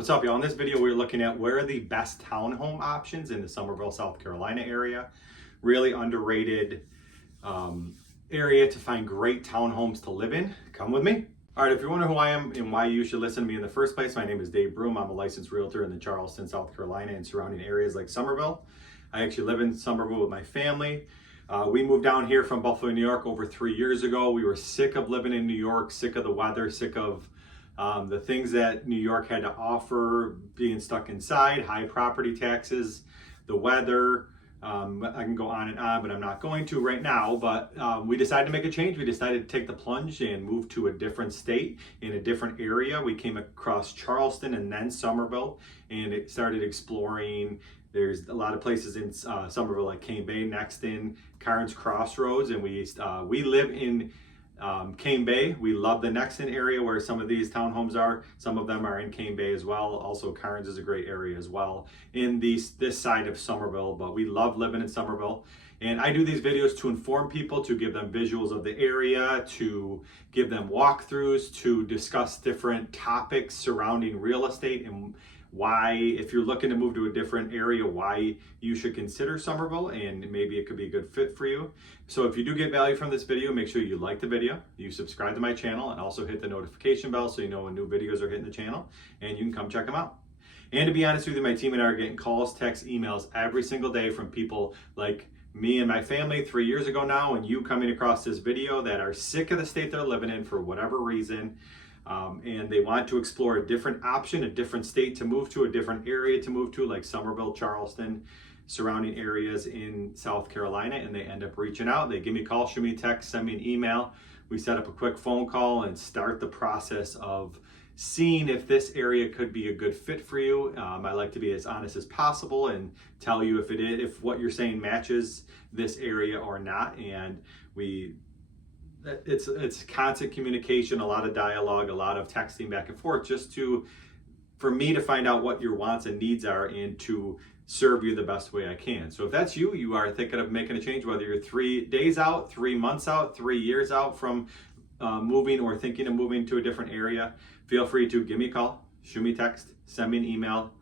What's up, y'all? In this video, we're looking at where are the best townhome options in the Summerville, South Carolina area. Really underrated area to find great townhomes to live in. Come with me. All right, if you're wondering who I am and why you should listen to me in the first place, my name is Dave Broom. I'm a licensed realtor in the Charleston, South Carolina and surrounding areas like Summerville. I actually live in Summerville with my family. We moved down here from Buffalo, New York over 3 years ago. We were sick of living in New York, sick of the weather, sick of the things that New York had to offer, being stuck inside, high property taxes, the weather. I can go on and on, but I'm not going to right now. But we decided to make a change. We decided to take the plunge and move to a different state in a different area. We came across Charleston and then Summerville, and it started exploring. There's a lot of places in Summerville like Cane Bay, Nexton, Carnes Crossroads, and we live in Cane Bay. We love the Nexton area where some of these townhomes are. Some of them are in Cane Bay as well. Also, Carnes is a great area as well in this side of Summerville, but we love living in Summerville. And I do these videos to inform people, to give them visuals of the area, to give them walkthroughs, to discuss different topics surrounding real estate and why, if you're looking to move to a different area, why you should consider Summerville and maybe it could be a good fit for you. So if you do get value from this video, make sure you like the video, you subscribe to my channel, and also hit the notification bell so you know when new videos are hitting the channel and you can come check them out. And to be honest with you, my team and I are getting calls, texts, emails every single day from people like me and my family 3 years ago now, and you coming across this video that are sick of the state they're living in for whatever reason. And they want to explore a different option, a different state to move to, a different area to move to, like Summerville, Charleston, surrounding areas in South Carolina, and they end up reaching out. They give me a call, shoot me a text, send me an email. We set up a quick phone call and start the process of seeing if this area could be a good fit for you. I like to be as honest as possible and tell you if it is, if what you're saying matches this area or not. And it's constant communication, a lot of dialogue, a lot of texting back and forth, just for me to find out what your wants and needs are and to serve you the best way I can. So if that's you, you are thinking of making a change, whether you're 3 days out, 3 months out, 3 years out from moving or thinking of moving to a different area, feel free to give me a call, shoot me a text, send me an email.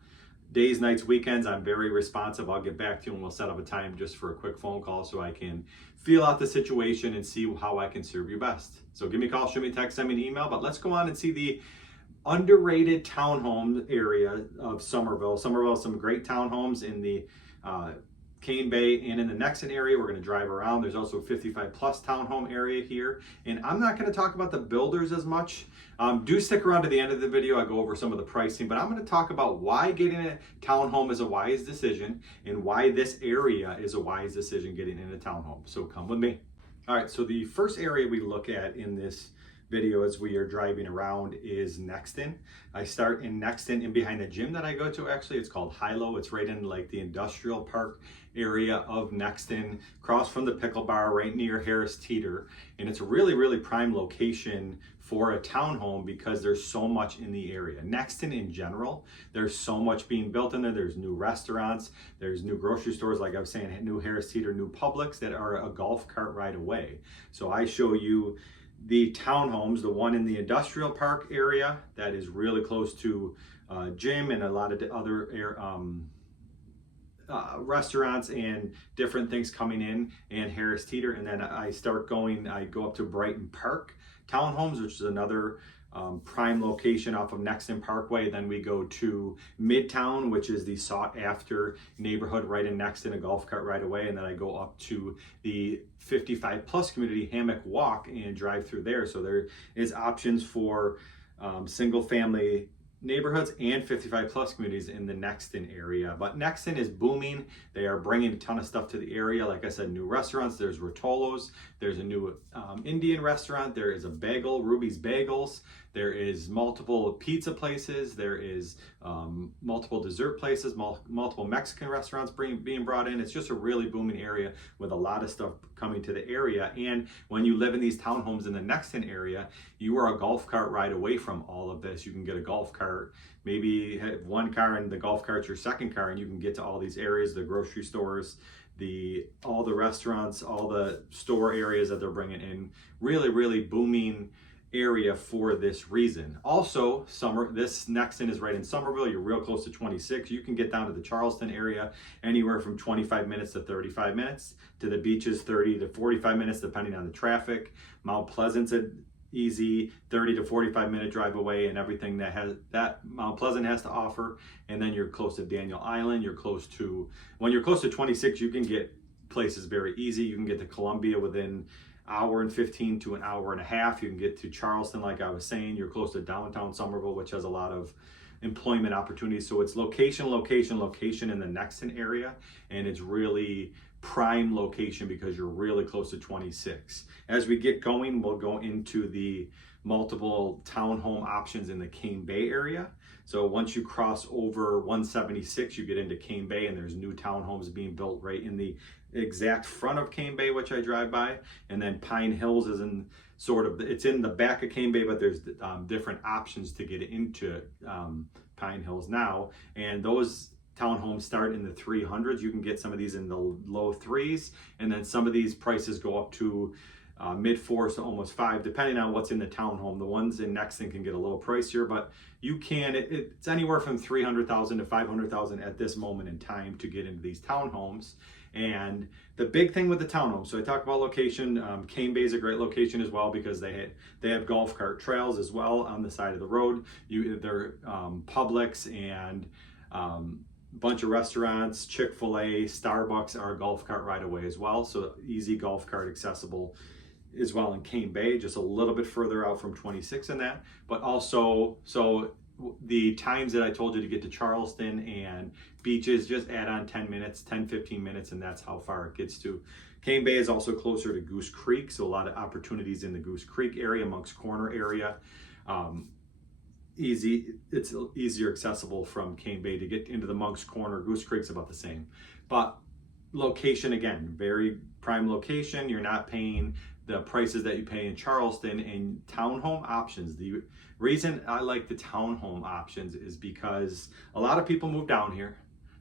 Days, nights, weekends, I'm very responsive. I'll get back to you and we'll set up a time just for a quick phone call so I can feel out the situation and see how I can serve you best. So give me a call, shoot me a text, send me an email, but let's go on and see the underrated townhome area of Summerville. Summerville has some great townhomes in the Cane Bay and in the Nexton area. We're going to drive around. There's also a 55 plus townhome area here. And I'm not going to talk about the builders as much. Do stick around to the end of the video. I go over some of the pricing, but I'm going to talk about why getting a townhome is a wise decision and why this area is a wise decision getting in a townhome. So come with me. All right, so the first area we look at in this video as we are driving around is Nexton. I start in Nexton and behind the gym that I go to, actually, it's called Hilo. It's right in like the industrial park area of Nexton, across from the pickle bar, right near Harris Teeter. And it's a really, really prime location for a townhome because there's so much in the area. Nexton in general, there's so much being built in there. There's new restaurants, there's new grocery stores, like I was saying, new Harris Teeter, new Publix that are a golf cart ride away. So I show you the townhomes, the one in the industrial park area that is really close to gym and a lot of the other restaurants and different things coming in, and Harris Teeter. And then I go up to Brighton Park townhomes, which is another prime location off of Nexton Parkway. Then we go to Midtown, which is the sought after neighborhood right in Nexton, a golf cart right away. And then I go up to the 55 plus community, Hammock Walk, and drive through there. So there is options for single family neighborhoods and 55 plus communities in the Nexton area. But Nexton is booming. They are bringing a ton of stuff to the area. Like I said, new restaurants. There's Rotolo's. There's a new Indian restaurant. There is a bagel, Ruby's Bagels. There is multiple pizza places. There is multiple dessert places, multiple Mexican restaurants being brought in. It's just a really booming area with a lot of stuff coming to the area. And when you live in these townhomes in the Nexton area, you are a golf cart ride away from all of this. You can get a golf cart, maybe have one car and the golf cart's your second car, and you can get to all these areas, the grocery stores, all the restaurants, all the store areas that they're bringing in. Really, really booming area for this reason. Also, this Nexton is right in Summerville. You're real close to 26. You can get down to the Charleston area anywhere from 25 minutes to 35 minutes. To the beaches, 30 to 45 minutes, depending on the traffic. Mount Pleasant's an easy 30 to 45 minute drive away, and everything that Mount Pleasant has to offer. And then you're close to Daniel Island. When you're close to 26, you can get places very easy. You can get to Columbia within hour and 15 to an hour and a half. You can get to Charleston, like I was saying. You're close to downtown Summerville, which has a lot of employment opportunities. So it's location, location, location in the Nexton area, and it's really prime location because you're really close to 26. As we get going, we'll go into the multiple townhome options in the Cane Bay area. So once you cross over 176, you get into Cane Bay, and there's new townhomes being built right in the exact front of Cane Bay, which I drive by. And then Pine Hills is it's in the back of Cane Bay, but there's different options to get into Pine Hills now. And those townhomes start in the 300s. You can get some of these in the low 3s, and then some of these prices go up to mid 4s to almost 5, depending on what's in the townhome. The ones in Nexton can get a little pricier, but you can, it's anywhere from 300,000 to 500,000 at this moment in time to get into these townhomes. And the big thing with the townhomes, so I talk about location, Cane Bay is a great location as well because they have golf cart trails as well on the side of the road. They're Publix and bunch of restaurants, Chick-fil-A, Starbucks are a golf cart right away as well. So easy golf cart accessible as well in Cane Bay, just a little bit further out from 26 in that. But also, so the times that I told you to get to Charleston and beaches, just add on 10 minutes, 10, 15 minutes, and that's how far it gets to. Cane Bay is also closer to Goose Creek, so a lot of opportunities in the Goose Creek area, Monk's Corner area. It's easier accessible from Cane Bay to get into the Monk's Corner. Goose Creek's about the same. But location, again, very prime location. You're not paying the prices that you pay in Charleston. And townhome options, the reason I like the townhome options is because a lot of people move down here.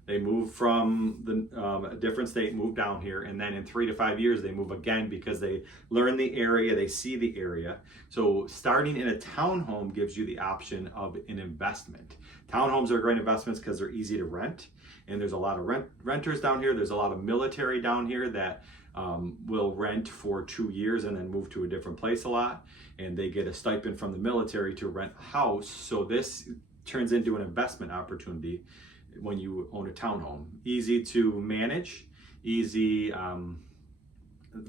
They move from a different state, move down here, and then in 3 to 5 years they move again because they learn the area, they see the area. So starting in a townhome gives you the option of an investment. Townhomes are great investments because they're easy to rent, and there's a lot of renters down here. There's a lot of military down here that will rent for 2 years and then move to a different place a lot, and they get a stipend from the military to rent a house. So this turns into an investment opportunity when you own a townhome. Easy to manage, easy,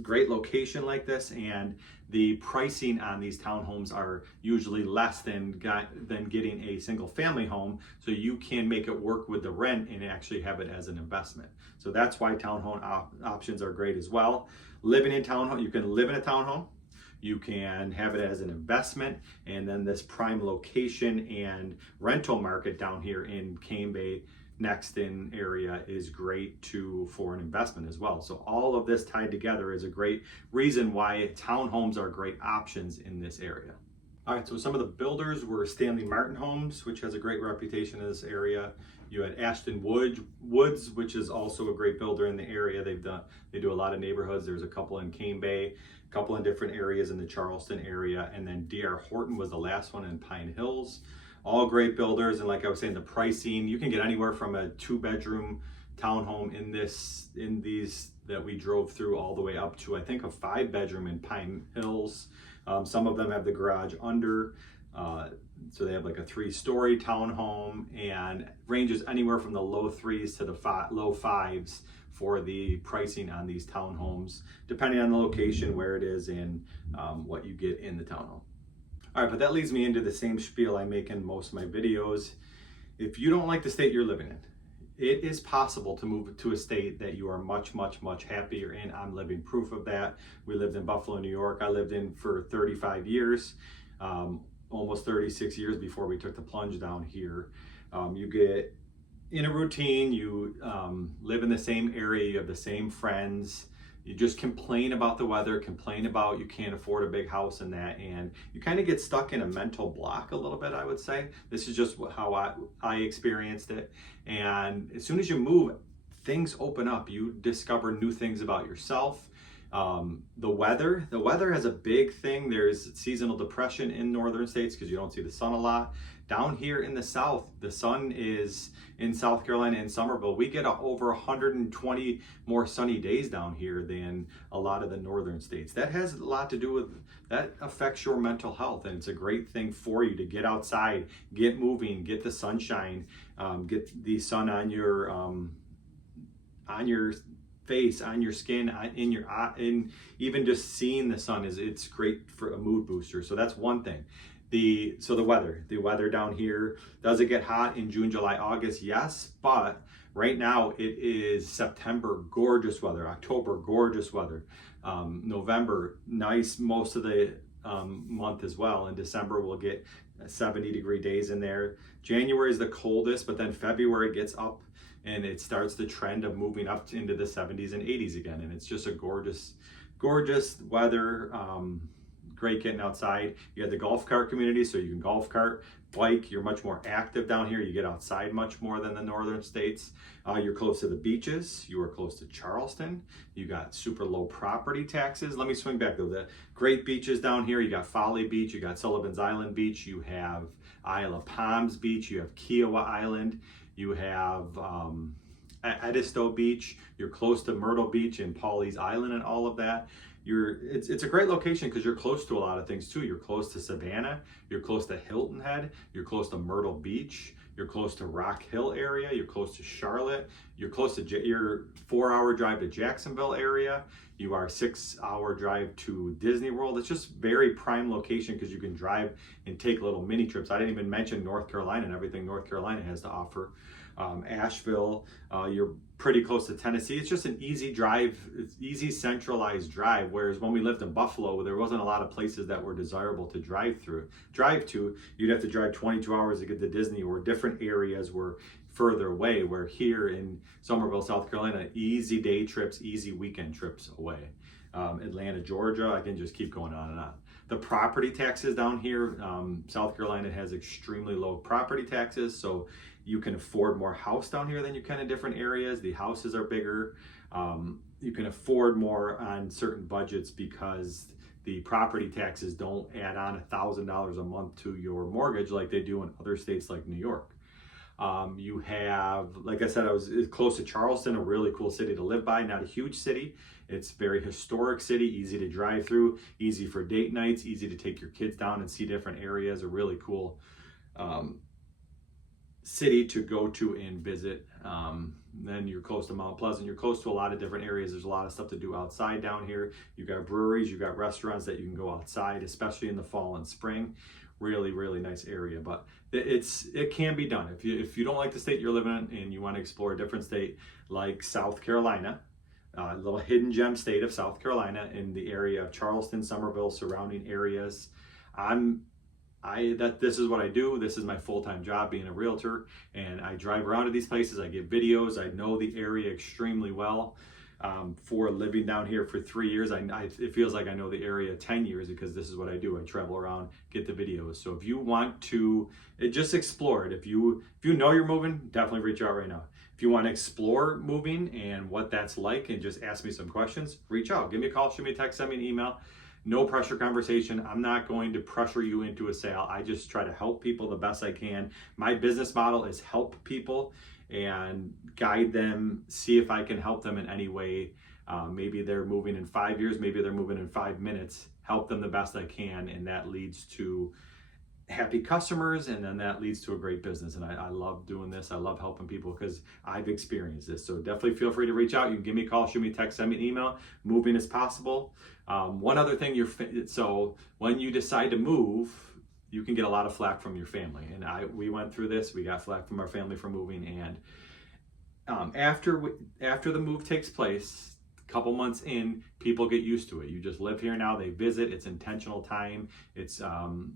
great location like this, and the pricing on these townhomes are usually less than getting a single family home, so you can make it work with the rent and actually have it as an investment. So that's why townhome options are great as well. Living in townhome, you can live in a townhome, you can have it as an investment, and then this prime location and rental market down here in Cane Bay, Nexton area is great for an investment as well. So all of this tied together is a great reason why townhomes are great options in this area. All right, so some of the builders were Stanley Martin Homes, which has a great reputation in this area. You had Ashton Woods, which is also a great builder in the area. They do a lot of neighborhoods. There's a couple in Cane Bay, a couple in different areas in the Charleston area, and then D.R. Horton was the last one in Pine Hills. All great builders, and like I was saying, the pricing, you can get anywhere from a 2-bedroom townhome in these that we drove through all the way up to, I think, a 5-bedroom in Pine Hills. Some of them have the garage under, so they have like a 3-story townhome, and ranges anywhere from the low 3s to the low 5s for the pricing on these townhomes, depending on the location, where it is, and what you get in the townhome. All right, but that leads me into the same spiel I make in most of my videos. If you don't like the state you're living in, it is possible to move to a state that you are much, much, much happier in. I'm living proof of that. We lived in Buffalo, New York. I lived in for 35 years, almost 36 years before we took the plunge down here. You get in a routine, you live in the same area, you have the same friends. You just complain about the weather, complain about you can't afford a big house and that, and you kind of get stuck in a mental block a little bit, I would say. This is just how I experienced it. And as soon as you move, things open up. You discover new things about yourself. The weather has a big thing. There's seasonal depression in northern states because you don't see the sun a lot. Down here in the south, the sun is in South Carolina and Summerville. We get over 120 more sunny days down here than a lot of the northern states. That has a lot to do with, that affects your mental health, and it's a great thing for you to get outside, get moving, get the sunshine, get the sun on your face, on your skin, in your eye, and even just seeing the sun it's great for a mood booster. So that's one thing. The weather down here, does it get hot in June, July, August? Yes, but right now it is September, gorgeous weather. October, gorgeous weather. November, nice most of the month as well. In December, we'll get 70-degree days in there. January is the coldest, but then February gets up and it starts the trend of moving up into the 70s and 80s again. And it's just a gorgeous, gorgeous weather. Great getting outside. You have the golf cart community, so you can golf cart, bike. You're much more active down here. You get outside much more than the northern states. You're close to the beaches. You are close to Charleston. You got super low property taxes. Let me swing back though. The great beaches down here. You got Folly Beach. You got Sullivan's Island Beach. You have Isle of Palms Beach. You have Kiowa Island. You have Edisto Beach. You're close to Myrtle Beach and Pawleys Island and all of that. It's a great location because you're close to a lot of things too. You're close to Savannah, you're close to Hilton Head, you're close to Myrtle Beach, you're close to Rock Hill area, you're close to Charlotte, you're close to your 4-hour drive to Jacksonville area, you are 6-hour drive to Disney World. It's just very prime location because you can drive and take little mini trips. I didn't even mention North Carolina and everything North Carolina has to offer. Asheville, you're pretty close to Tennessee. It's just an easy drive, it's easy centralized drive. Whereas when we lived in Buffalo, there wasn't a lot of places that were desirable to drive to. You'd have to drive 22 hours to get to Disney, or different areas were further away, where here in Summerville, South Carolina, easy day trips, easy weekend trips away. Atlanta, Georgia, I can just keep going on and on. The property taxes down here, South Carolina has extremely low property taxes, so you can afford more house down here than you can in different areas. The houses are bigger. You can afford more on certain budgets because the property taxes don't add on $1,000 a month to your mortgage like they do in other states like New York. You have, like I said, I was close to Charleston, a really cool city to live by, not a huge city. It's a very historic city, easy to drive through, easy for date nights, easy to take your kids down and see different areas, a really cool city to go to and visit. Then you're close to Mount Pleasant, you're close to a lot of different areas. There's a lot of stuff to do outside down here. You've got breweries, you've got restaurants that you can go outside, especially in the fall and spring. Really, really nice area, but it can be done. If you don't like the state you're living in and you want to explore a different state like South Carolina, a little hidden gem state of South Carolina in the area of Charleston, Summerville, surrounding areas. This is what I do. This is my full-time job, being a realtor, and I drive around to these places. I get videos. I know the area extremely well. For living down here for 3 years, it feels like I know the area 10 years because this is what I do. I travel around, get the videos. So if you want to just explore it, if you know you're moving, definitely reach out right now. If you want to explore moving and what that's like and just ask me some questions, reach out. Give me a call, shoot me a text, send me an email. No pressure conversation. I'm not going to pressure you into a sale. I just try to help people the best I can. My business model is help people and guide them, see if I can help them in any way. Maybe they're moving in 5 years, maybe they're moving in 5 minutes. Help them the best I can, and that leads to happy customers, and then that leads to a great business. And I love doing this. I love helping people because I've experienced this. So definitely feel free to reach out. You can give me a call, shoot me a text, send me an email. Moving is possible. One other thing, so when you decide to move, you can get a lot of flack from your family. And we went through this. We got flack from our family for moving. And after the move takes place, couple months in, people get used to it. You just live here now, they visit, it's intentional time. It's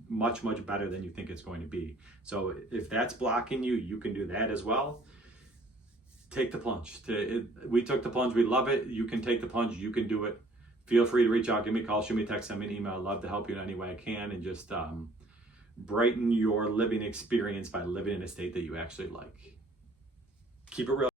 much, much better than you think it's going to be. So if that's blocking you, you can do that as well. Take the plunge. We took the plunge, we love it. You can take the plunge, you can do it. Feel free to reach out, give me a call, shoot me a text, send me an email. I'd love to help you in any way I can and just brighten your living experience by living in a state that you actually like. Keep it real.